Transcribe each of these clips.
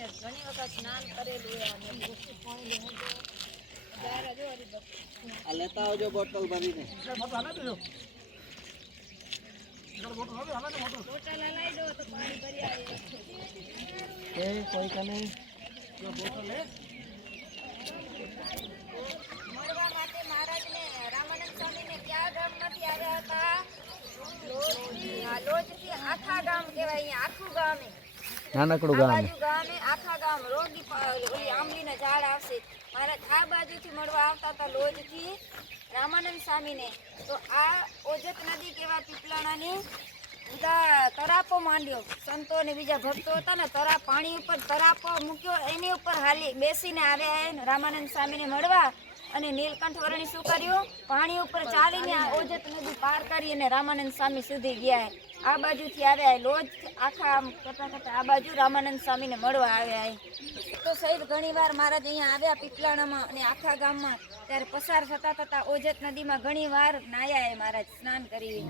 ઘણી વખત સ્નાન કરેલું આ લેતા આવજો બોટલ ભરીને. બોટલ હલાઈ દો તો પાણી ભરી આવે. કોઈ કને મળવા માટે મહારાજને રામાનંદ સ્વામીને કયા ગામમાંથી આવ્યા હતા? લોજથી આખા ગામ કહેવાય. અહીંયા આખું ગામે નાનકડું આ ગામ. બાજુ ગામે આખા ગામ રોગી ઓલી આંબલીના ઝાડ આવશે. મહારાજ આ બાજુથી મળવા આવતા હતા લોજથી રામાનંદ સ્વામીને. તો આ ઓજત નદી કેવા પીપલાણાની બધા તરાપો માંડ્યો. સંતો ને બીજા ભક્તો હતા ને પાણી ઉપર તરાપો મૂક્યો, એની ઉપર હાલી બેસીને આવ્યા રામાનંદ સ્વામીને મળવા. અને નીલકંઠ વર્ણી શું કર્યું? પાણી ઉપર ચાલીને આ ઓજત નદી પાર કરી અને રામાનંદ સ્વામી સુધી ગયા. આ બાજુથી આવ્યા લોજ આખા આમ કરતા કરતા આ બાજુ રામાનંદ સ્વામીને મળવા આવ્યા. તો સહિત ઘણી વાર મહારાજ અહીંયા આવ્યા પીપલાણામાં અને આખા ગામમાં. ત્યારે પસાર થતા થતા ઓજત નદીમાં ઘણી વાર નાયા મહારાજ સ્નાન કરી.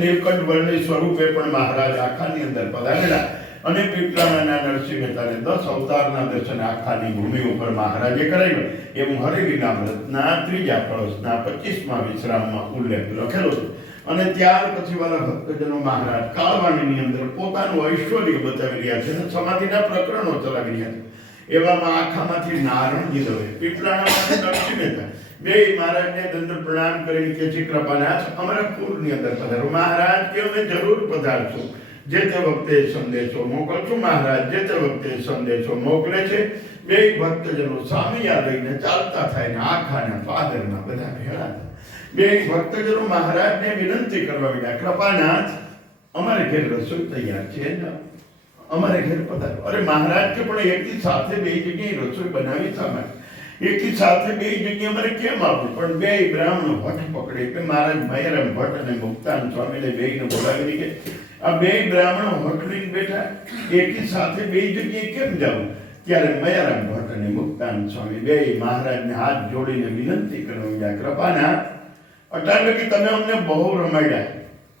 નીલકંઠ વર્ણિત સ્વરૂપે પણ મહારાજ આખાની અંદર પધારેલા અને પીપળાના નરસિંહ મહેતાને 10 અવતારના દર્શન આખાની ભૂમિ ઉપર મહારાજે કરાવ્યા. એવું હરિલીલા વ્રતના 3જા કળશના 25મા વિશ્રામમાં ઉલ્લેખ લખેલો છે. અને ત્યાર પછી વાળા ભક્તજનો મહારાજ કાળવાણીની અંદર પોતાનું ઐશ્વર્ય બતાવી રહ્યા છે અને સમાધિના પ્રકરણો ચલાવી રહ્યા છે. એવામાં આખામાંથી નારણજી દવે પીપળાણામાંથી નરસિંહ મહેતા બે મહારાજને દંડ પ્રણામ કરી કે છે કૃપાનાથ અમારા કુળની અંદર પધારો. મહારાજ કે અમે જરૂર પધારશું. જે તે વખતે સંદેશો મોકલશું. મહારાજ જે તે વખતે સંદેશો મોકલે છે. બે ભક્તજનો સામિયા લઈને ચાલતા થઈને આખાના પાદરમાં બધા ભેળા. બે ભક્તજનો મહારાજને વિનંતી કરવા ગયા, કૃપાનાથ અમારે ઘેર રસોઈ તૈયાર છે ને અમારે ઘેર પધારો. અરે મહારાજ કે પણ એકી સાથે બે જગ્યાએ રસોઈ બનાવી સામે એકી સાથે બે જગ્યાએ અમારે કેમ આવવું? પણ બે બ્રાહ્મણો ભટ્ટ પકડે કે મહારાજ ભૈરવ ભટ્ટ અને મુક્તાન સ્વામીને બેયને બોલાવી કે આ બે બ્રાહ્મણો હોટલીને બેઠા એકી સાથે બે જગ્યાએ કેમ જવું? ત્યારે મયારામ ભટ્ટ અને મુક્તાનંદ સ્વામી બે મહારાજને હાથ જોડીને વિનંતી કરવા કૃપાના અટાણકી તમે અમને બહુ રમાડ્યા,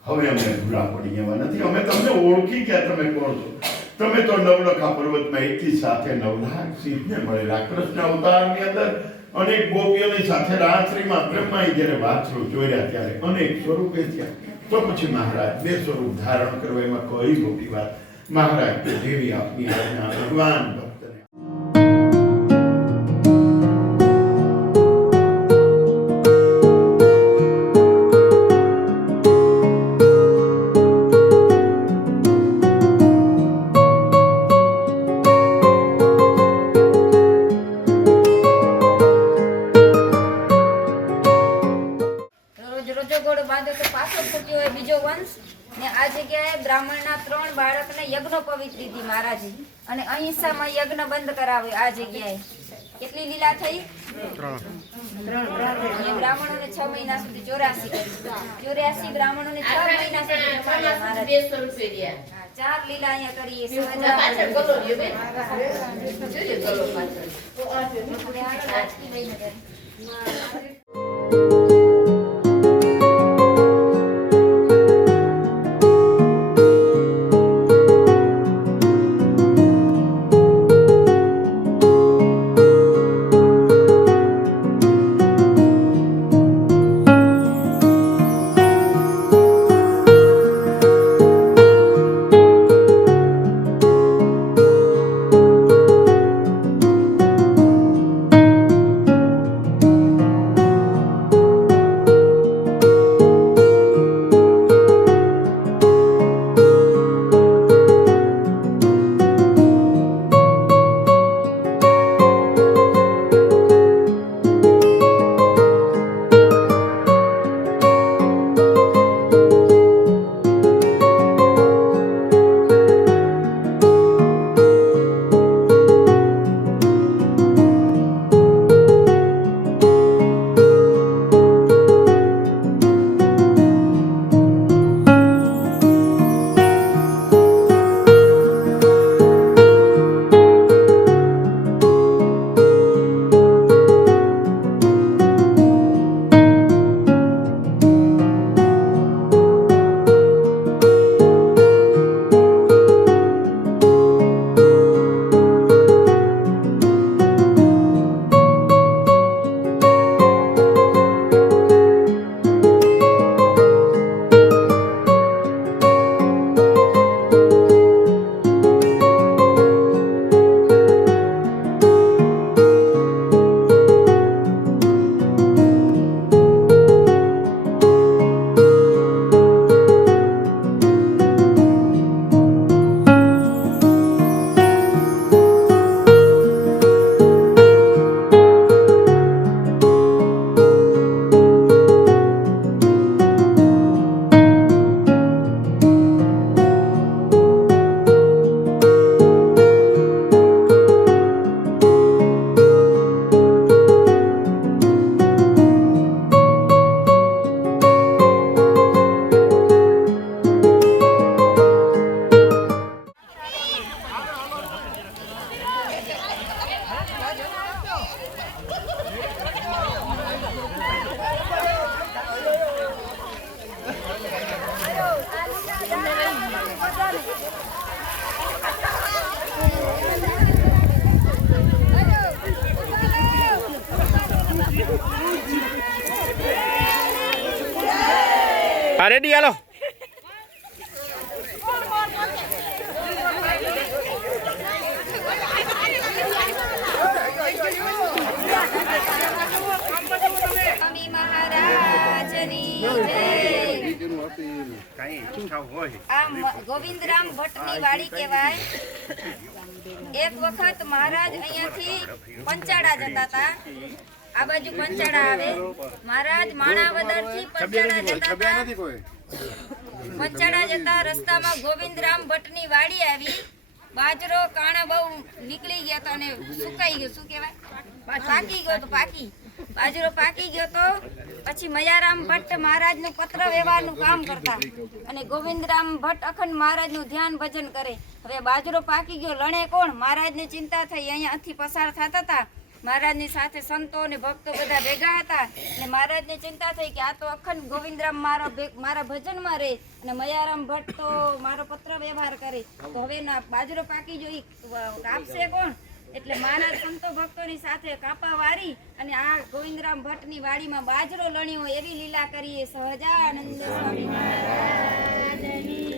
હવે અમને ભૂલા પડી એવા નથી, અમે તમને ઓળખી ગયા તમે કોણ છો. તમે તો નવલખા પર્વતમાં એકી સાથે 9 લાખ સીધને મળેલા કૃષ્ણ અવતારની અંદર અનેક ગોપીઓની સાથે રાત્રિમાં બ્રહ્માએ જ્યારે વાછરું ચોર્યા ત્યારે અનેક સ્વરૂપે થયા. તો પછી મહારાજ બે સ્વરૂપ ધારણ કરવા એમાં કઈ મોટી વાત. મહારાજ કે જેવી આપની આજ્ઞા ભગવાન ભક્તને રજોગોળો બાંધ્યો તો પાછો ફૂટ્યો હોય બીજો વંશ ને આ જગ્યાએ બ્રાહ્મણના 3 બાળકને યજ્ઞોપવિત દીધી મહારાજે અને અહિંસામાં યજ્ઞ બંધ કરાવ્યો. આ જગ્યાએ કેટલી લીલા થઈ? 3 બ્રાહ્મણોને 6 મહિના સુધી 84 બ્રાહ્મણોને 6 મહિના સુધી જમાડ્યા મહારાજ. 4 લીલા અહીંયા કરીએ. રેડી હાલો. સ્વામી મહારાજની જય. આ ગોવિંદરામ ભટ્ટની વાડી કહેવાય. એક વખત મહારાજ અહીંયાથી પંચાળા જતા હતા. આ બાજુ પંચાળા આવે. મહારાજ માણાવદરથી પંચાળા જતા હતા. પંચાળા જતા રસ્તામાં ગોવિંદરામ ભટ્ટની વાડી આવી. બાજરો કાણા બહુ નીકળી ગયા તો અને સુકાઈ ગયો. શું કહેવાય? પાકી ગયો તો બાજરો પાકી ગયો તો પછી મયારામ ભટ્ટ મહારાજનું પત્ર વ્યવહારનું કામ કરતા અને ગોવિંદરામ ભટ્ટ અખંડ મહારાજનું ધ્યાન ભજન કરે. હવે બાજરો પાકી ગયો, લણે કોણ? મહારાજને ચિંતા થઈ. અહીંયાથી પસાર થતા હતા, મહારાજની સાથે સંતો અને ભક્તો બધા ભેગા હતા, અને મહારાજને ચિંતા થઈ કે આ તો અખંડ ગોવિંદરામ મારા ભજનમાં રહે અને મયારામ ભટ્ટ તો મારો પત્ર વ્યવહાર કરે, તો હવે બાજરો પાકી ગયો, ઈ કાપશે કોણ? એટલે મહારાજ સંતો ભક્તોની સાથે કાપા વારી અને આ ગોવિંદરામ ભટ્ટની વાડીમાં બાજરો લણ્યો. એવી લીલા કરીએ. સહજાનંદ સ્વામી મહારાજની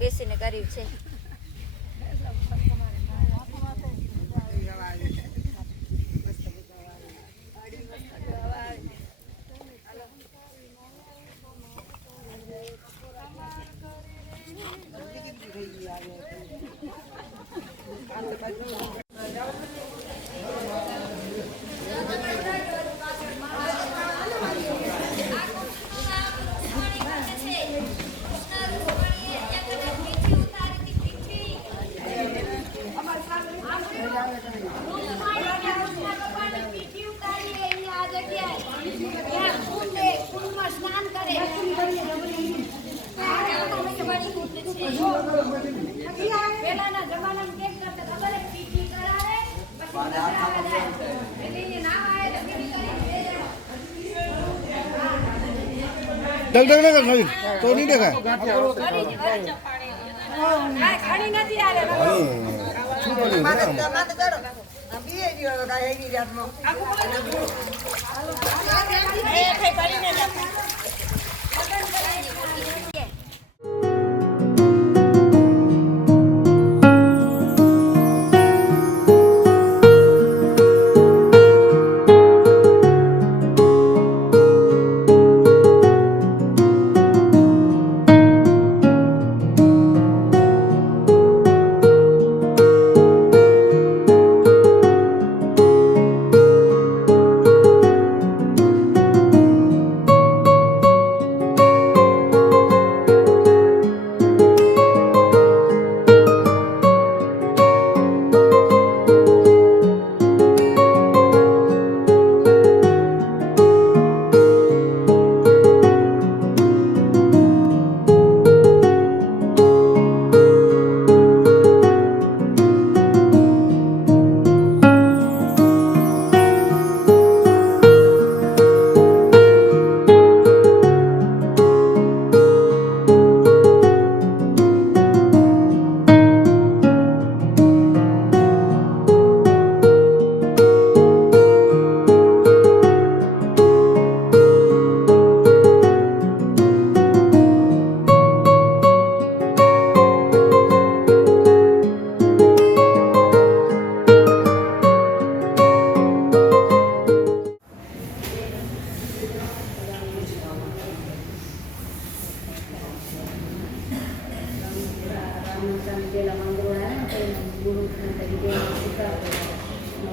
બેસીને કર્યું છે. પેલાના જમાનામાં કેમ કરતા ખબર હે? પીઠી કરાવે પછી નજરાવા જાય એટલે એને નામ આવે તો પીઠી કરીને ડગ ડગ ડગ નવીન તો નહીં દેખાય ખાણી નથી આવે શું બોલ્યું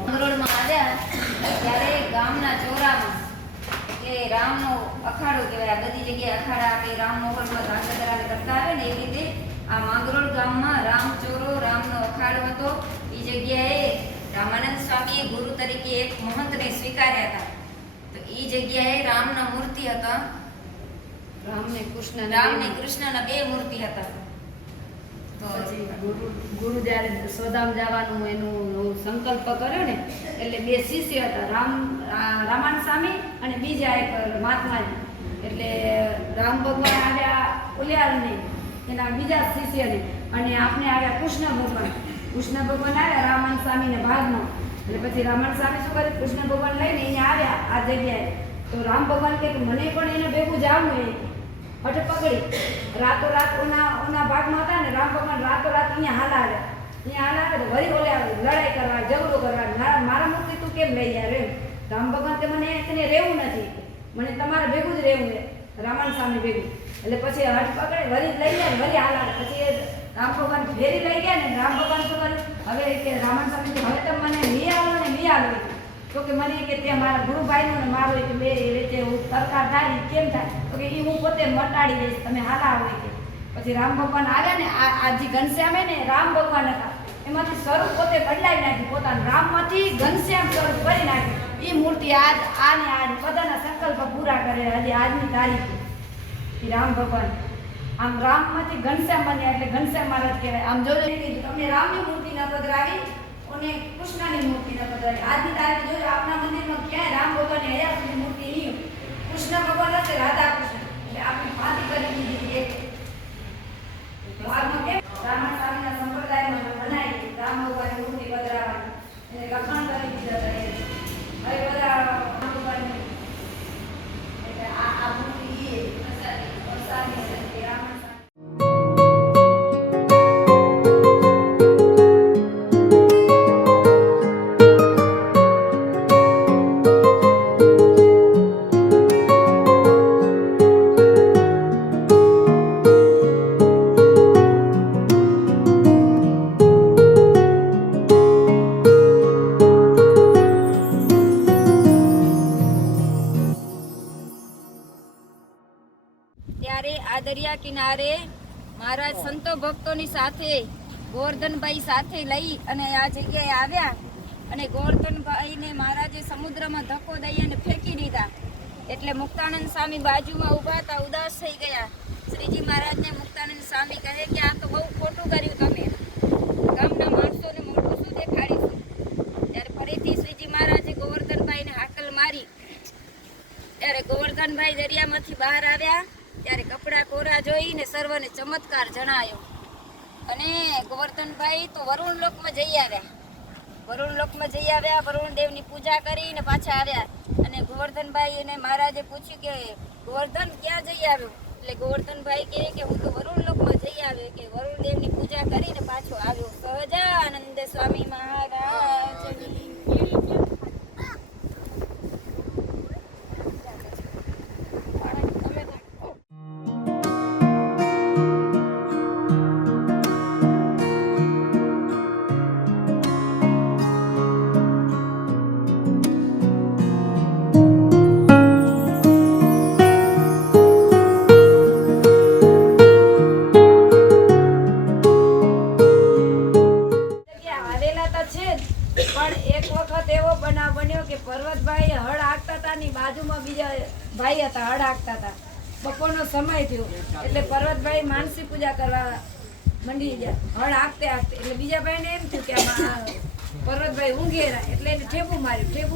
મંગરોળમાં આવ્યા ત્યારે ગામના ચોરામાં એટલે રામનો અખાડો કહેવાય. આ બધી જગ્યાએ અખાડા આપે રામનો હોલમાં ધાંગધ્રાને કરતા આવે ને એવી રીતે આ માંગરોળ ગામમાં રામચોરો રામનો અખાડો હતો. એ જગ્યાએ રામાનંદ સ્વામીએ ગુરુ તરીકે એક મહંતને સ્વીકાર્યા હતા. તો એ જગ્યાએ રામના મૂર્તિ હતા. રામને કૃષ્ણના બે મૂર્તિ હતા. ગુરુ જ્યારે સ્વધામ જવાનું એનું સંકલ્પ કર્યો ને એટલે બે શિષ્ય હતા, રામાનંદ સ્વામી અને બીજા એક મહાત્માજી. એટલે રામ ભગવાન આવ્યા ઓલિયારને એના બીજા શિષ્યને, અને આપણે આવ્યા કૃષ્ણ ભગવાન આવ્યા રામાનંદ સ્વામીને ભાગમાં. એટલે પછી રામાનંદ સ્વામી શું કરે, કૃષ્ણ ભગવાન લઈને અહીંયા આવ્યા આ જગ્યાએ. તો રામ ભગવાન કે મને પણ એને ભેગું જવું એ હઠ પકડી રાતોરાત ઓના ભાગમાં હતા ને રામ ભગવાન રાતોરાત અહીંયા હાલાવે તો વળી ઓલે લડાઈ કરવા ઝઘડો કરવા મારા મૂર્તિ તું કેમ લઈ યાર એમ. રામ ભગવાન કે મને એને રહેવું નથી, મને તમારે ભેગું જ રહેવું છે રામાનંદ સ્વામી ભેગું. એટલે પછી હઠ પકડે વળી લઈ જાય વળી હાલાવે. પછી રામ ભગવાન ફેરી લઈ ગયા ને રામ ભગવાન શું કર્યું, હવે કે રામાનંદ સ્વામી હવે તમે મને મી આવો તો કે મને કે તે મારા ગુરુભાઈનો ને મારો કે બે વચ્ચે હું તરકાર થાય કેમ થાય, તો કે એ હું પોતે મટાડી દઈશ તમે હાલા હોય કે. પછી રામ ભગવાન આવ્યા ને આ જે ઘનશ્યામ ને રામ ભગવાન હતા એમાંથી સ્વરૂપ પોતે બદલાવી નાખ્યું, પોતાનું રામમાંથી ઘનશ્યામ સ્વરૂપ કરી નાખ્યું. એ મૂર્તિ આજ બધાના સંકલ્પ પૂરા કરે હજી આજની તારીખે. રામ ભગવાન આમ રામમાંથી ઘનશ્યામ બન્યા એટલે ઘનશ્યામ મહારાજ કહેવાય. આમ જોજો તમને રામની મૂર્તિ ન પધરાવી અને કૃષ્ણની મૂર્તિ ન પધરાવી. આજની તારીખે જોજો આપણા મંદિરમાં ક્યાંય રામ ભગવાનની હજાર સુધી મૂર્તિ નહીં, કૃષ્ણ ભગવાન હશે રાધા કૃષ્ણ. એટલે આપણે ફાંતી કરી દીધી એક રામાનંદ સ્વામીના સંપ્રદાયમાં બનાવી રામ ભગવાનની મૂર્તિ પધરાવવાની એને લખાણ કરી દીધા હતા. હવે બધા રામ ભગવાનની એટલે આ મૂર્તિ એ પ્રસાદી રામાનંદ ત્યારે મહારાજ સંતો ભક્તોની સાથે ગોવર્ધનભાઈ સાથે લઈ અને આ જગ્યાએ આવ્યા અને ગોવર્ધનભાઈને મહારાજે સમુદ્રમાં ધક્કો દઈ અને ફેંકી દીધા. એટલે મુક્તાનંદ સ્વામી બાજુમાં ઊભા હતા, ઉદાસ થઈ ગયા. શ્રીજી મહારાજને મુક્તાનંદ સ્વામી કહે કે આ તો બહુ ખોટું કર્યું તમે, ગામના માણસોને મોટું શું દેખાડીશું. ત્યારે ફરીથી શ્રીજી મહારાજે ગોવર્ધનભાઈને હાકલ મારી. ત્યારે ગોવર્ધનભાઈ દરિયામાંથી બહાર આવ્યા ત્યારે કપડાં કોરા જોઈને સર્વને ચમત્કાર જણાયો અને ગોવર્ધનભાઈ તો વરુણ લોકમાં જઈ આવ્યા. વરુણ દેવની પૂજા કરીને પાછા આવ્યા અને ગોવર્ધનભાઈ એને મહારાજે પૂછ્યું કે ગોવર્ધન ક્યાં જઈ આવ્યો? એટલે ગોવર્ધનભાઈ કહે કે હું તો વરુણ લોકમાં જઈ આવ્યો, કે વરુણ દેવની પૂજા કરીને પાછો આવ્યો. સહજાનંદ સ્વામી મહારાજ પણ એક વખત એવો બનાવ બન્યો કે પર્વતભાઈ હળ હાંકતા હતા ની બાજુમાં બીજા ભાઈ હતા, હળ હાંકતા હતા. બપોરનો સમય થયો એટલે પર્વતભાઈ માનસી પૂજા કરવા મંડી ગયા, હળ હાંકતે એટલે બીજા ભાઈને એમ થયું કે આમાં પર્વતભાઈ ઊંઘેરા એટલે એને ઠેબુ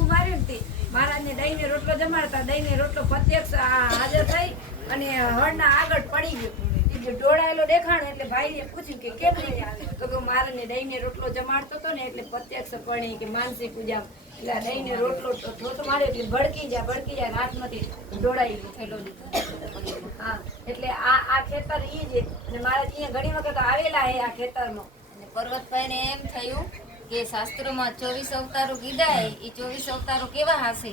માર્યું ને મહારાજને દહીંને રોટલો જમાડતા, દહીંને રોટલો પ્રત્યક્ષ હાજર થઈ અને હળના આગળ પડી ગયો. ડોળાયેલો દેખાણો એટલે ભાઈને પૂછ્યું કે કેમ નહીં આવે? તો કે મારાને દહીંને રોટલો જમાડતો હતો ને એટલે પ્રત્યક્ષ પડી કે માનસી પૂજા એટલે આ દહીંને રોટલો ઠોઠ માર્યો એટલે ભડકી જાય હાથમાંથી ડોળાઈ થયેલો. હા, એટલે આ ખેતર ઈ છે અને મહારાજ અહીંયા ઘણી વખત આવેલા છે આ ખેતરમાં. અને પર્વતભાઈને એમ થયું કે શાસ્ત્રોમાં 24 અવતારો કીધા એ 24 અવતારો કેવા હશે?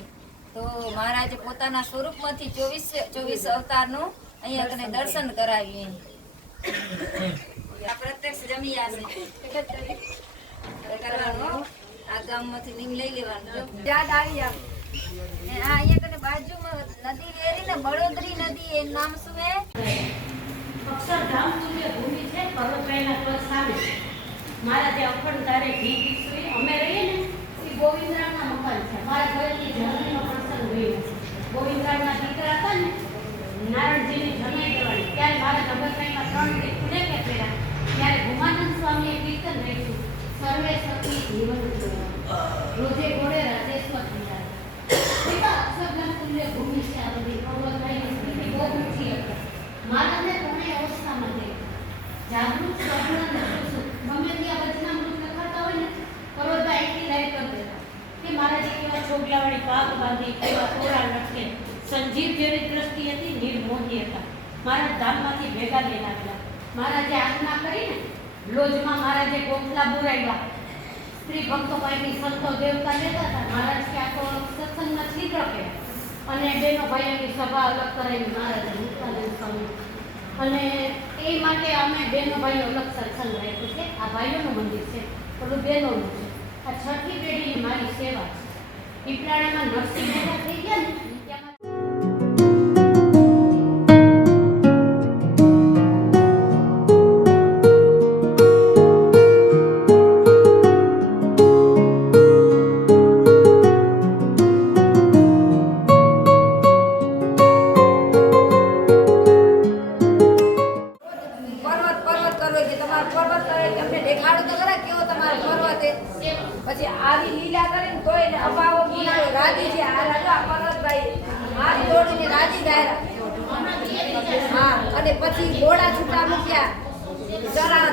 તો મહારાજે પોતાના સ્વરૂપમાંથી 24 અવતારનું અહીંયા કને દર્શન કરાવ્યું. પ્રત્યક્ષ જમી આવશે કરવાનું. આ ગામમાંથી નીમ લઈ લેવાનું, યાદ આવી આમ. આ અહીંયા કને બાજુમાં નદી વેરી ને બળોદરી નદી, એનું નામ શું હે? અક્ષરધામ તુલ્ય ભૂમિ છે પર્વતભાઈના પગ સામે. મારા જે અખંડ તારે ઘી પીસવી અમે રહીએ ને એ ગોવિંદરામના મકાન છે. મારા ઘરેથી જન્મનો પ્રસંગ રહ્યો છે. ગોવિંદરામના દીકરા હતા ને નારાયણજીની જન્માઈ દેવાની ત્યારે મારા નગરપાલિકા 3 ખુલે કે પહેલા ત્યારે ભૂમાનંદ સ્વામીએ કીર્તન રાખ્યું, સર્વે સતી જીવન રોજે ઘોડે રાજેશ્વર થયા. અક્ષરધામ તુલ્ય ભૂમિ છે આ બધી. પર્વતભાઈની સ્થિતિ બહુ ઊંચી હતી. માનવને ત્રણેય અવસ્થામાં થઈ જાગૃત, સગુણ અને સુસુખ. ગમે ત્યાં વચનામૃત લખાતા હોય ને પર્વતભાઈ એટલી લાઈટ કરી દેતા કે મહારાજે કેવા છોગલાવાળી પાક બાંધી, કેવા તોરા લટકે, સંજીવ જેવી દ્રષ્ટિ હતી, નિર્મોહી હતા. મહારાજ ધામમાંથી ભેગા લઈને આવ્યા. મહારાજે આજ્ઞા કરીને લોજમાં મહારાજે ગોખલા બોરાવ્યા. સ્ત્રી ભક્તો પાસેથી સંતો દેવતા લેતા હતા. મહારાજ કે આ તો સત્સંગના છિદ્ર કહેવાય અને બેનો ભાઈઓની સભા અલગ કરાવી મહારાજે મુક્તાનંદ સ્વામી. અને એ માટે અમે બેનો ભાઈઓ અલગ સત્સંગ રાખ્યો છે. આ ભાઈઓનું મંદિર છે, પેલું બહેનોનું છે. આ છઠ્ઠી પેઢીની મારી સેવા છે. પીપળાણામાં નરસિંહ મહેતા થઈ ગયા ને ત્યાં પછી આવી લીલા કરીને તોય ને અપાવો બોલાવે રાજી છે. આ રાજો આ પર્વતભાઈ હાથ જોડીને રાજી ડાયરા. હા, અને પછી ઘોડા છૂટા મૂક્યા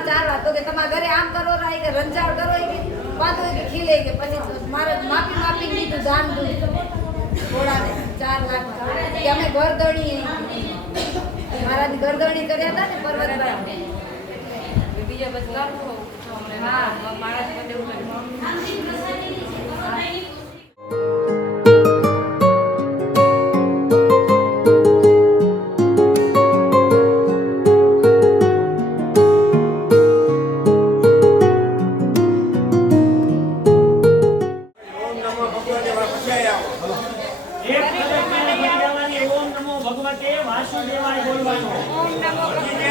ચારવા. તો કે તમારા ઘરે આમ કરો રાય કે રંજાડ કરો કે પાતો કે ખીલે કે પછી મારે માપી લીધું દાન દૂધ ઘોડાને 4 લાખ કે અમે ગરદણી મહારાજ ગરદણી કર્યા હતા ને પર્વતભાઈ બીજા બધા હા મહારાજ બધું ઓમ નમો ભગવતે વાસુદેવાય બોલવાનું. ઓમ નમો ભગવતે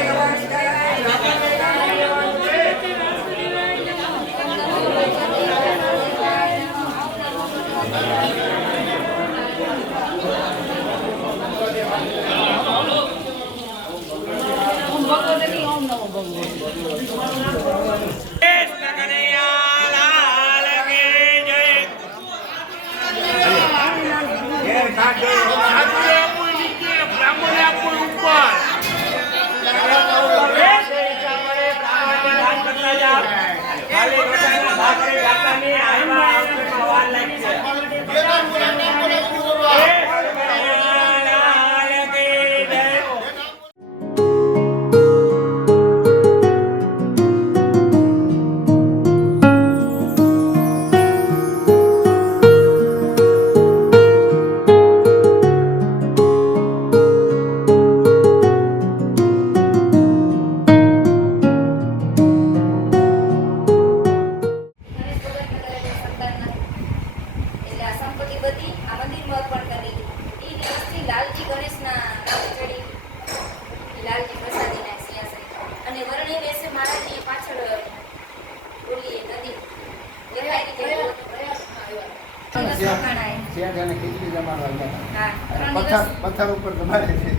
પથ્થર ઉપર તમારે છે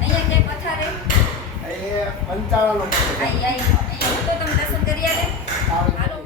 અહીંયા કઈ પથારે એ પંચાળાનો તો તમે દર્શન કરી આવે હાલો.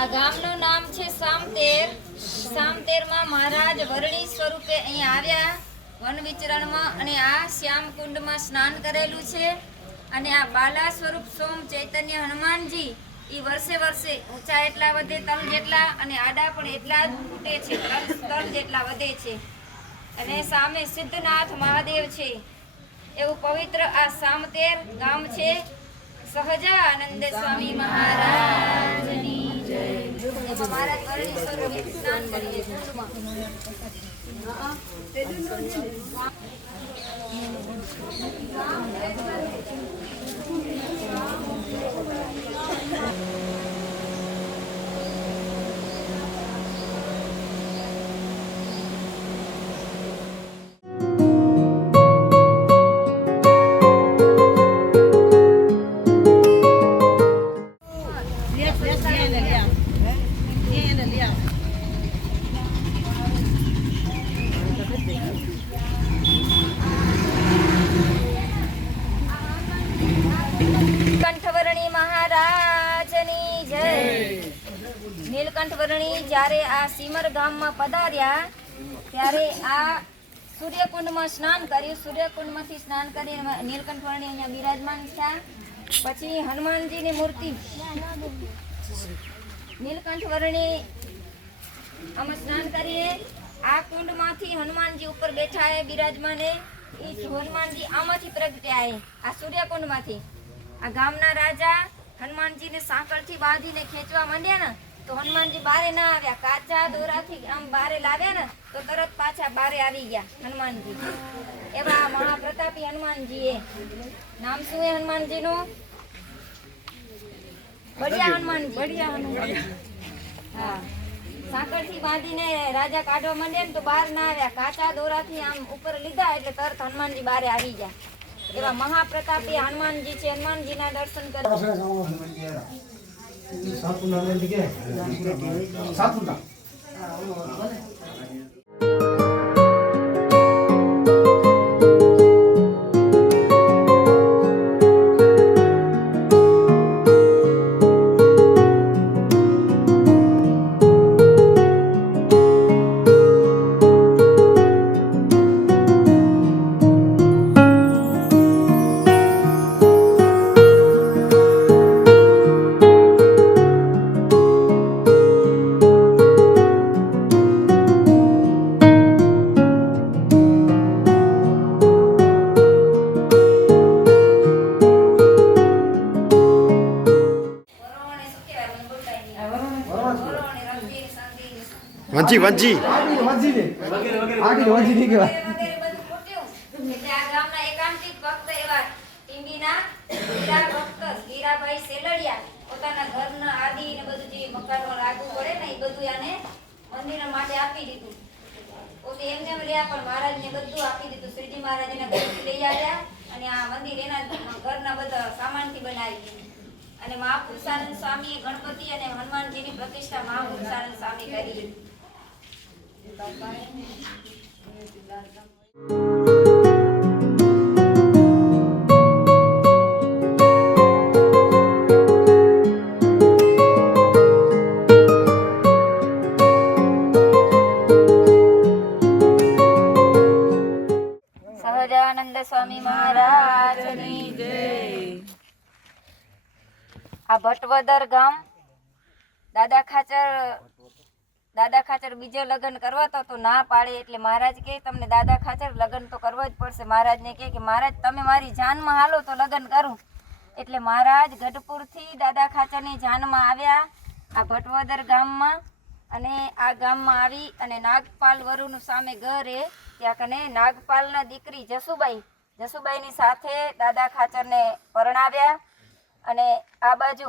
આ ગામનું નામ છે સામતેર. સામતેરમાં મહારાજ વરણી સ્વરૂપે અહીં આવ્યા વન વિચરણમાં અને આ શ્યામકુંડમાં સ્નાન કરેલું છે. અને આ બાલા સ્વરૂપ સોમ ચૈતન્ય હનુમાનજી એ વર્ષે વર્ષે ઊંચા એટલા વધે તલ જેટલા અને આડા પણ એટલા જ ફૂટે છે, તલ જેટલા વધે છે. અને સામે સિદ્ધનાથ મહાદેવ છે. એવું પવિત્ર આ સામતેર ગામ છે. સહજાનંદ સ્વામી મહારાજની જય. એમાં મહારાજ વરણી સ્વરૂપે સ્નાન કરીએ કુંડમાં. નીલકંઠવર્ણી મહારાજની જય. નીલકંઠવર્ણી જ્યારે આ સીમર ગામમાં પધાર્યા ત્યારે આ સૂર્યકુંડમાં સ્નાન કર્યું. સૂર્યકુંડમાંથી સ્નાન કરી નીલકંઠવર્ણી અહીંયા બિરાજમાન થયા. પછી હનુમાનજીની મૂર્તિ નીલકંઠવર્ણી આમાં સ્નાન કરીએ. આ કુંડમાંથી હનુમાનજી ઉપર બેઠા હે બિરાજમાન હે. એ હનુમાનજી આમાંથી પ્રગટ્યા હે આ સૂર્યકુંડમાંથી. આ ગામના રાજા હનુમાનજીને સાંકળથી બાંધીને ખેંચવા માંડ્યા ને તો હનુમાનજી બારે ના આવ્યા. કાચા દોરાથી આમ બારે લાવ્યા ને તો તરત પાછા બારે આવી ગયા હનુમાનજી. એવા મહાપ્રતાપી હનુમાનજી એ નામ શું હે હનુમાનજીનું? બળિયા હનુમાનજી. બળિયા હનુમાન. હા, સાંકળથી બાંધીને રાજા કાઢવા માંડ્યા ને તો બહાર ના આવ્યા. કાચા દોરાથી આમ ઉપર લીધા એટલે તરત હનુમાનજી બારે આવી ગયા. એવા મહાપ્રતાપી હનુમાનજી છે. હનુમાનજીના દર્શન કરો. વંજી વંજી આગળ વધી નહીં કહેવાય. વગેરે બધું ફૂટ્યું. એટલે આ ગામના એકાંતિક ભક્ત એવા ટીંબીના હીરા ભક્ત હીરાભાઈ સેલડિયા પોતાના ઘરના આદિ ને બધું જે મકાનો લાગવું પડે ને એ બધું આને મંદિર માટે આપી દીધું. પોતે એમને એમ રહ્યા પણ મહારાજને બધું આપી દીધું. શ્રીજી મહારાજના ઘરથી લઈ આવ્યા અને આ મંદિર એના ઘરના બધા સામાનથી બનાવી દીધું. અને મહાપુરુષાનંદ સ્વામીએ ગણપતિ અને હનુમાનજીની પ્રતિષ્ઠા મહાપુરુષાનંદ સ્વામી કરી. સહજાનંદ સ્વામી મહારાજની જય. આ ભટવદર ગામ દાદા ખાચર બીજે લગ્ન કરવા તો ના પાડે એટલે મહારાજ કહે તમને દાદા ખાચર લગ્ન તો કરવા જ પડશે. મહારાજને કહે કે મહારાજ તમે મારી જાનમાં હાલો તો લગ્ન કરું. એટલે મહારાજ ગઢપુરથી દાદા ખાચરની જાનમાં આવ્યા આ ભટવદર ગામમાં. અને આ ગામમાં આવી અને નાગપાલ વરુનું સામે ઘર એ ત્યાં કને નાગપાલના દીકરી જસુબાઈની સાથે દાદા ખાચરને પરણાવ્યા. અને આ બાજુ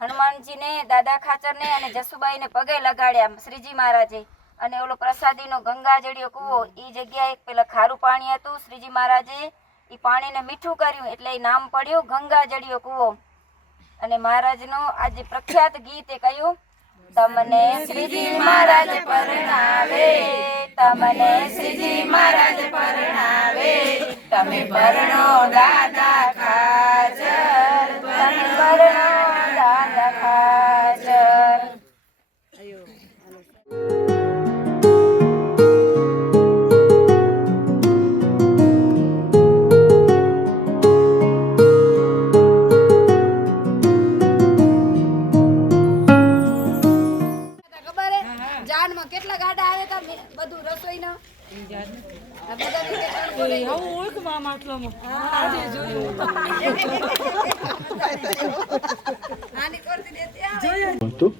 હનુમાનજીને દાદા ખાચરને અને જસુબાઈને પગે લગાડ્યા શ્રીજી મહારાજે. અને ઓલો પ્રસાદીનો ગંગાજળિયો કૂવો એ જગ્યાએ પેલા ખારું પાણી હતું. શ્રીજી મહારાજે એ પાણીને મીઠું કર્યું એટલે એ નામ પડ્યું ગંગાજળિયો કૂવો. અને મહારાજનો આજે પ્રખ્યાત ગીત એ કહ્યું તમને શ્રીજી મહારાજ પરણાવે, તમને શ્રીજી મહારાજ પરણાવે, તમે પરણો દાદા ખાચર, તમે પરણો દાદા ખાચર. જાનમાં કેટલા ગાડા આવ્યા હતા બધું રસોઈના આ બધાને તે તડકો લાગ્યો. આની કરતી દેતી આવે. હતું.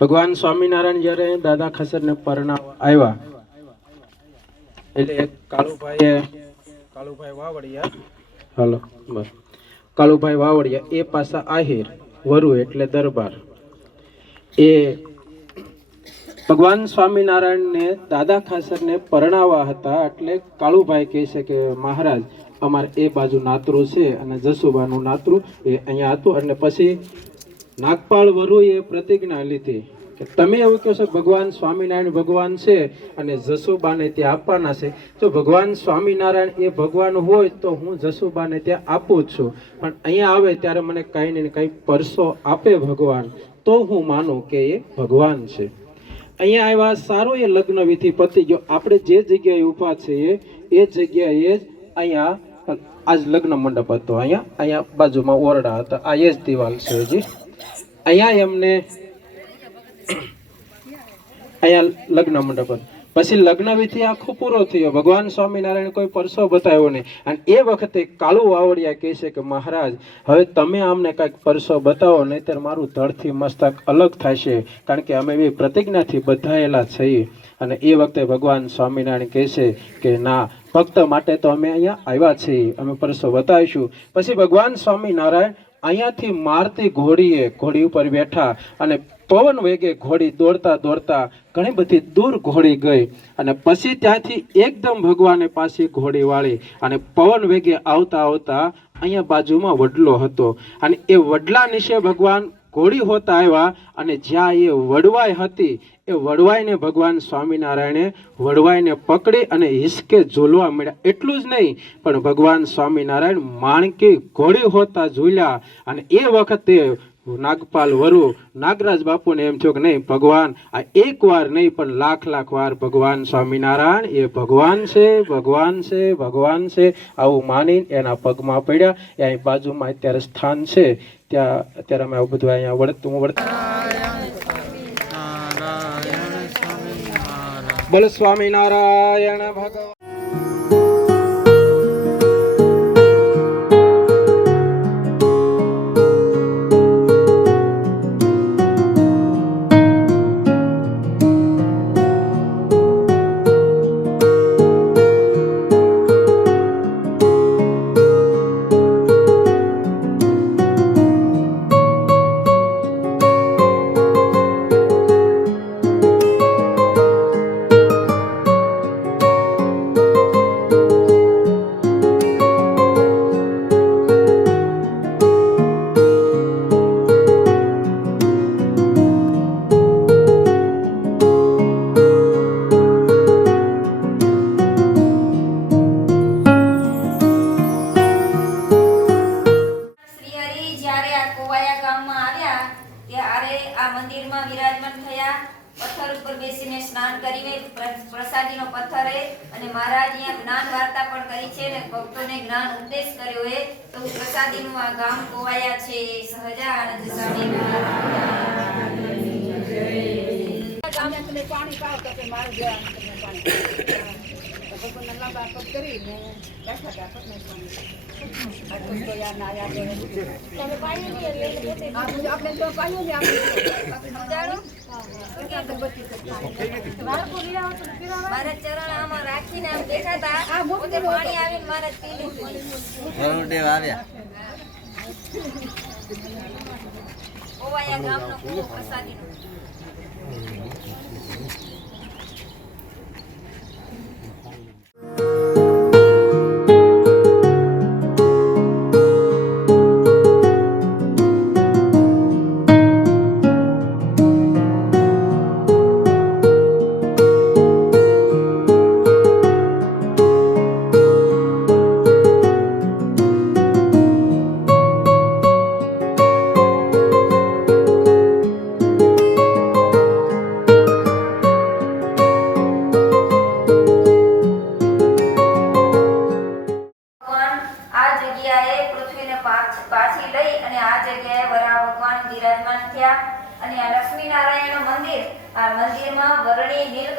ભગવાન સ્વામિનારાયણ જ્યારે દાદા ખસરને પરણાવવા આવ્યા એટલે કાળુભાઈ વાવડિયા હાલો બસ કાળુભાઈ વાવડિયા એ પાછા આહિર વરુ એટલે દરબાર એ ભગવાન સ્વામિનારાયણને દાદા ખાસરને પરણાવવા હતા એટલે કાળુભાઈ કહે છે કે મહારાજ અમારે એ બાજુ નાતરું છે અને જસુબાનું નાતરું એ અહીંયા હતું અને પછી નાગપાળ વરુએ પ્રતિજ્ઞા લીધી કે તમે એવું કહો છો ભગવાન સ્વામિનારાયણ ભગવાન છે અને જસુબાને ત્યાં આપવાના છે જો ભગવાન સ્વામિનારાયણ એ ભગવાન હોય તો હું જસુબાને ત્યાં આપું જ છું પણ અહીંયા આવે ત્યારે મને કંઈ ને કંઈ પરસો આપે ભગવાન તો હું માનું કે એ ભગવાન છે. અહીંયા આવ્યા સારો એ લગ્ન વિધિ પતી ગયો. આપણે જે જગ્યાએ ઊભા છીએ એ જગ્યાએ જ અહીંયા આજ લગ્ન મંડપ હતો. અહીંયા બાજુમાં ઓરડા હતા. આ એ જ દિવાલ છે હજી. અહીંયા એમને અહીંયા લગ્ન મંડપ હતો. પછી લગ્ન વિધિ આખો પૂરો થયો. ભગવાન સ્વામિનારાયણ કોઈ પરસો બતાવ્યો નહીં અને એ વખતે કાળુ વાવડિયા કહે છે કે મહારાજ હવે તમે અમને કંઈક પરસો બતાવો નહીંતર મારું ધડથી મસ્તક અલગ થશે કારણ કે અમે એવી પ્રતિજ્ઞાથી બંધાયેલા છીએ. અને એ વખતે ભગવાન સ્વામિનારાયણ કહે છે કે ના ભક્ત માટે તો અમે અહીંયા આવ્યા છીએ, અમે પરસો બતાવીશું. પછી ભગવાન સ્વામિનારાયણ અહીંયાથી મારતી ઘોડી ઉપર બેઠા અને પવન વેગે ઘોડી દોડતા દોડતા ઘણી બધી દૂર ઘોડી ગઈ અને પછી ત્યાંથી એકદમ ભગવાને પાછી ઘોડી વાળી અને પવન વેગે આવતા આવતા અહીંયા બાજુમાં વડલો હતો અને એ વડલા નીચે ભગવાન ઘોડી હોતા આવ્યા અને જ્યાં એ વડવાઈ હતી એ વડવાઈને ભગવાન સ્વામિનારાયણે વડવાઈને પકડી અને હિસકે ઝૂલવા મળ્યા. એટલું જ નહીં પણ ભગવાન સ્વામિનારાયણ માણકી ઘોડી હોતા ઝૂલ્યા અને એ વખતે નાગપાલ વરુ નાગરાજ બાપુને એમ થયું કે નહીં ભગવાન આ એક વાર નહીં પણ લાખ વાર ભગવાન સ્વામિનારાયણ એ ભગવાન છે ભગવાન છે ભગવાન છે આવું માની એના પગમાં પડ્યા. એ અહીં બાજુમાં અત્યારે સ્થાન છે ત્યાં અત્યારે અમે આવું બધું અહીંયા વળતું બોલ સ્વામિનારાયણ ભગવાન. પથ્થર ઉપર બેસીને સ્નાન કરીને પ્રસાદીનો પથ્થર હે અને મહારાજ અહીંયા જ્ઞાન વાર્તા પણ કરી છે અને ભક્તોને જ્ઞાન ઉપદેશ કર્યો હે તો પ્રસાદીનું આ ગામ કોવાયા છે. સહજાનંદ સ્વામી પાણી પાવ તો કે મારે ભગવાનના લાંબા પગ કરીને બેઠા હતા પગને પાણી તો યાર ના યાદ તમે પાણી નહીં એટલે આપણે જો પાણી ને આપણે સમજાણો મારા ચરણ આમાં રાખીને આમ દેખાતા પોતે પાણી આવીને મારા પી લીધું. કોવાયા ગામનો કૂવો પ્રસાદીનો.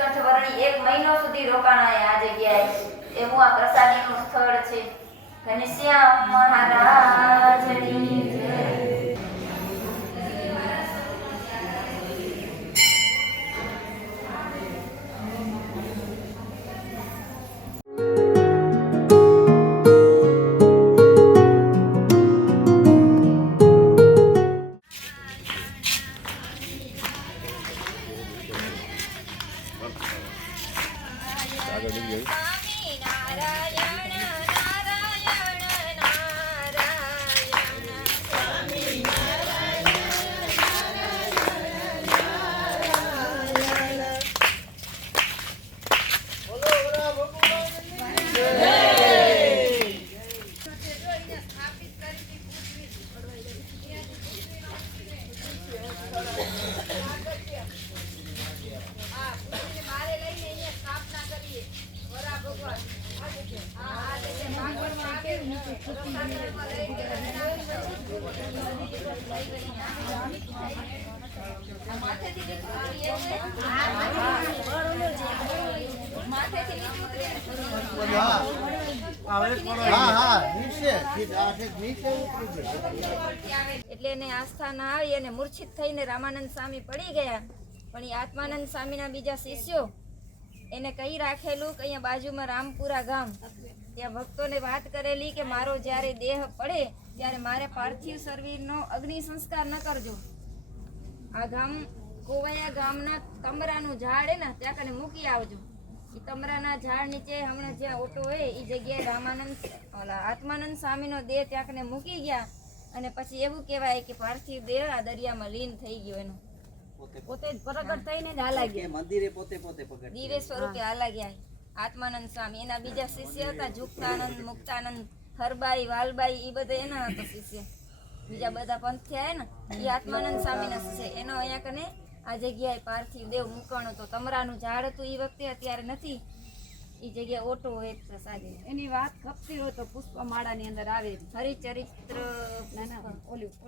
નીલકંઠ વર્ણી 1 મહિનો સુધી રોકાણા આ જગ્યાએ. એવું આ પ્રસાદીનું સ્થળ છે. ઘનશ્યામ મહારાજની જય. એટલે એને આસ્થા ના આવી અને મૂર્છિત થઈને રામાનંદ સ્વામી પડી ગયા. પણ એ આત્માનંદ સ્વામીના બીજા શિષ્યો એને કહી રાખેલું કે અહીંયા બાજુમાં રામપુરા ગામ ત્યાં ભક્તોને વાત કરેલી કે મારો જ્યારે દેહ પડે ત્યારે મારે પાર્થિવ શરીરનો અગ્નિ સંસ્કાર ન કરજો. આ ગામ કોવાયા ગામના તમરાનું ઝાડ હે ને ત્યાં કને મૂકી આવજો. એ તમરાના ઝાડ નીચે હમણાં જ્યાં ઓટો હોય એ જગ્યાએ આત્માનંદ સ્વામીનો દેહ ત્યાં કને મૂકી ગયા. અને પછી એવું કહેવાય કે પાર્થિવ દેહ આ દરિયામાં લીન થઈ ગયો. એનો પોતે જ પ્રગટ થઈને જ હાલા ગયા મંદિરે પોતે પ્રગટ દિવ્ય સ્વરૂપે હાલા ગયા આત્માનંદ સ્વામી. એના બીજા શિષ્ય હતા જુક્તાનંદ, મુક્તાનંદ, હરબાઈ, વાલબાઈ, એ બધા એના હતા શિષ્ય. બીજા બધા પંથિયા ને એ આત્માનંદ સ્વામીના શિષ્ય. એનો અહીંયા કને આ જગ્યાએ પાર્થિવ દેવ મૂકવાનો તો તમરાનું ઝાડ હતું એ વખતે, અત્યારે નથી. એ જગ્યા ઓટો હોય પ્રસાદી. એની વાત ખપતી હોય તો પુષ્પમાળાની અંદર આવે. હરિચરિત્ર ઓલી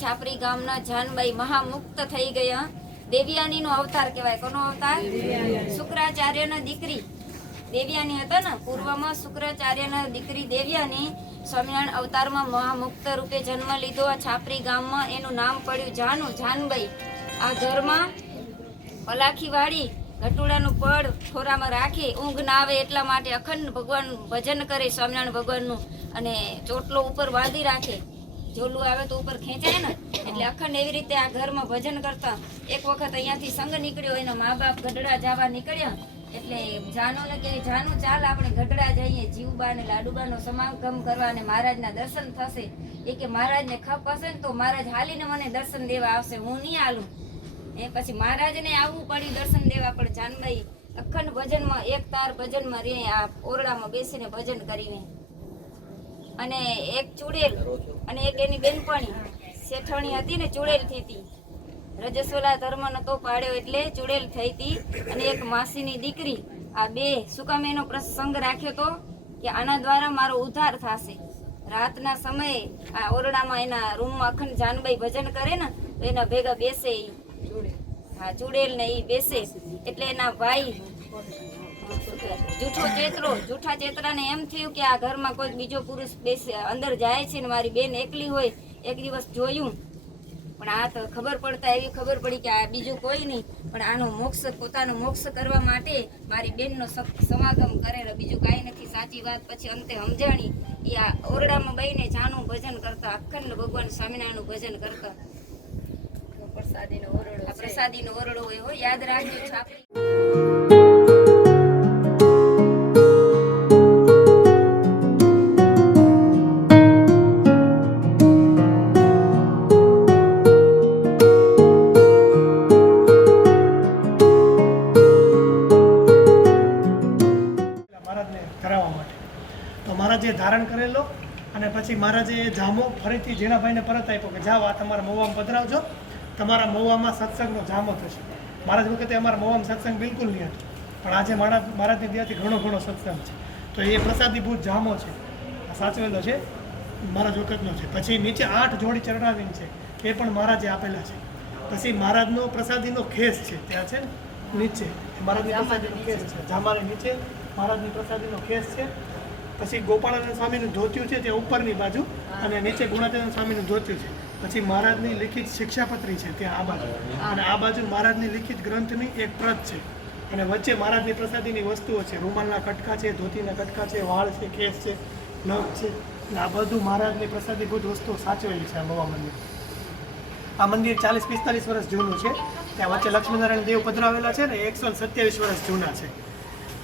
છાપરી ગામના જાનબાઈ મહામુક્ત થઈ ગયા દેવયાનીનો અવતાર કહેવાય. કોનો અવતાર? શુક્રાચાર્યના દીકરી દેવયાની હતા ને. પૂર્વમાં શુક્રાચાર્યના દીકરી દેવયાની સ્વામિનારાયણ અવતારમાં મહામુક્ત રૂપે જન્મ લીધો. આ છાપરી ગામમાં એનું નામ પડ્યું જાનબાઈ. આ ઘરમાં પલાખી વાળી ઘટુડાનું પડ ખોરામાં રાખી ઊંઘ ના આવે એટલા માટે અખંડ ભગવાન ભજન કરે સ્વામિનારાયણ ભગવાનનું, અને ચોટલો ઉપર બાંધી રાખે. ઝોલું આવે તો ઉપર ખેંચાય ને, એટલે અખંડ એવી રીતે આ ઘરમાં ભજન કરતા. એક વખત અહીંયાથી સંઘ નીકળ્યો, એના મા બાપ ગઢડા જવા નીકળ્યા, એટલે જાનુને કે જાનુ ચાલ આપણે ગઢડા જઈએ, જીવબા ને લાડુબાનો સમાગમ કરવા અને મહારાજના દર્શન થશે. એ કે મહારાજને ખપ હશે ને તો મહારાજ હાલીને મને દર્શન દેવા આવશે, હું નહીં હાલું. એ પછી મહારાજને આવવું પડ્યું દર્શન દેવા. પણ જાનબાઈ અખંડ ભજનમાં એક તાર ભજનમાં રે, આ ઓરડામાં બેસીને ભજન કરીને. અને એક ચૂડેલ અને એક એની બેનપણી શેઠાણી હતી ને, ચૂડેલ થઈ હતી. રજસ્વલા ધર્મ નતો પાડ્યો એટલે ચૂડેલ થઈ હતી. અને એક માસીની દીકરી, આ બે શું કામ એનો પ્રસંગ રાખ્યો તો કે આના દ્વારા મારો ઉદ્ધાર થશે. રાતના સમયે આ ઓરડામાં એના રૂમમાં અખંડ જાનબાઈ ભજન કરે ને તો એના ભેગા બેસે ઈ. હા, ચૂડેલ ને ઈ બેસે એટલે એના ભાઈ જૂઠા ચેતરાને એમ થયું કે આ ઘરમાં કોઈ બીજો પુરુષ બેસે અંદર જાય છે ને મારી બેન એકલી હોય. એક દિવસ જોયું, પણ આ તો ખબર પડતા એવી ખબર પડી કે આ બીજું કોઈ નહીં, પણ આનો મોક્ષ, પોતાનો મોક્ષ કરવા માટે મારી બેનનો સમાગમ કરેલો, બીજું કાંઈ નથી. સાચી વાત પછી અંતે સમજાણી. એ આ ઓરડામાં બહીને જાનું ભજન કરતા, અખંડ ભગવાન સ્વામિનારાયણનું ભજન કરતા. પ્રસાદીનો ઓરડો હોય, યાદ રાખજો. છાપરી મહારાજે ધારણ કરેલો, અને પછી મહારાજે એ જામો ફરીથી ઝીણાભાઈને પરત આપ્યો કે જાઓ આ તમારા મહુવામાં પધરાવજો, તમારા મહુવામાં સત્સંગનો જામો થશે. મહારાજ વખતે અમારા મહુવામાં સત્સંગ બિલકુલ નહીં હતો, પણ આજે મહારાજની દયાથી ઘણો સત્સંગ છે. તો એ પ્રસાદીભૂત જામો છે, સાચવેલો છે, મહારાજ વખતનો છે. પછી નીચે 8 જોડી ચરણાવીન છે, એ પણ મહારાજે આપેલા છે. પછી મહારાજનો પ્રસાદીનો ખેસ છે, ત્યાં છે નીચે મહારાજની પ્રસાદીનો ખેસ છે, જામાની નીચે મહારાજની પ્રસાદીનો ખેસ છે. પછી ગોપાળાનંદ સ્વામીનું ધોતિયું છે ત્યાં ઉપરની બાજુ, અને નીચે ગુણાતીતાનંદ સ્વામીનું ધોતિયું છે. પછી મહારાજની લિખિત શિક્ષાપત્રી છે ત્યાં આ બાજુ, અને આ બાજુ મહારાજની લિખિત ગ્રંથની એક પ્રત છે. અને વચ્ચે મહારાજની પ્રસાદીની વસ્તુઓ છે, રૂમાલના કટકા છે, ધોતીના કટકા છે, વાળ છે, કેસ છે, નખ છે. આ બધું મહારાજની પ્રસાદીભૂત વસ્તુઓ સાચવેલી છે આ મવા મંદિર. આ મંદિર 40-45 વર્ષ જૂનું છે. ત્યાં વચ્ચે લક્ષ્મીનારાયણ દેવ પધરાવેલા છે ને, 127 વર્ષ જૂના છે.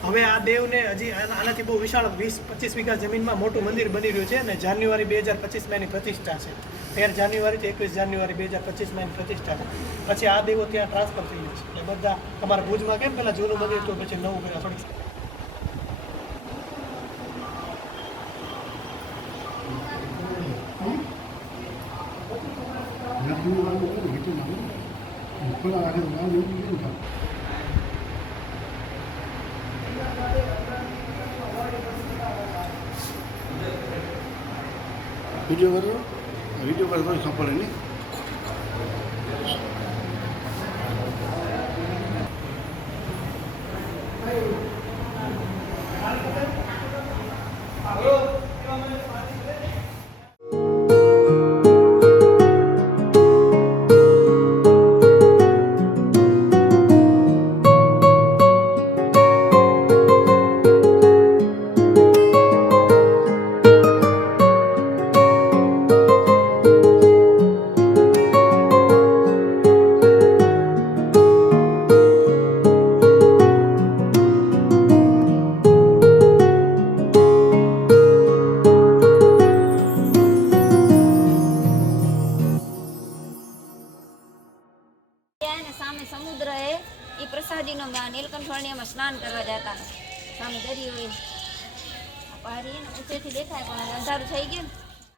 હવે આ દેવને હજી આનાથી બહુ વિશાળ 20-25 વીઘા જમીનમાં મોટું મંદિર બની રહ્યું છે, અને જાન્યુઆરી 2025માં એની પ્રતિષ્ઠા છે. 13 જાન્યુઆરીથી 21 જાન્યુઆરી 2025માં એની પ્રતિષ્ઠા છે. પછી આ દેવો ત્યાં ટ્રાન્સફર થઈ ગયો છે. એટલે બધા તમારા ભુજમાં કેમ પહેલાં જૂનું મંદિર તો પછી નવું કર્યા થોડીક. વિડીયો પર તો ખબર નહીં. સમુદ્ર એ પ્રસાદીનો નીલકંઠવાણીમાં સ્નાન કરવા જતા. સામે દરિયો એ પહાડી ઊંચેથી દેખાય પણ અંધારું થઈ ગયું.